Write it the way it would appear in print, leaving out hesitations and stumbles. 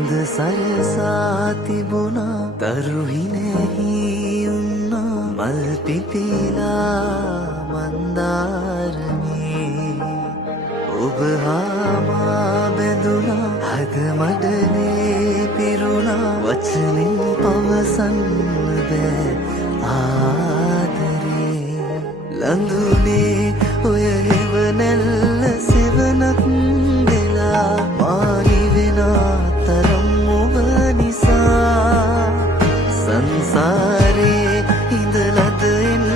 හඳ සරසා තිබුණා තරුහිනෙහි උන්නා මල් පිපිලා මන්දාරමේ ඔබ හා මා බැඳුණා හද මඩනේ පිරුණා වචනින් පවසන්න බෑ ආදරේ ලඳුනේ ඔය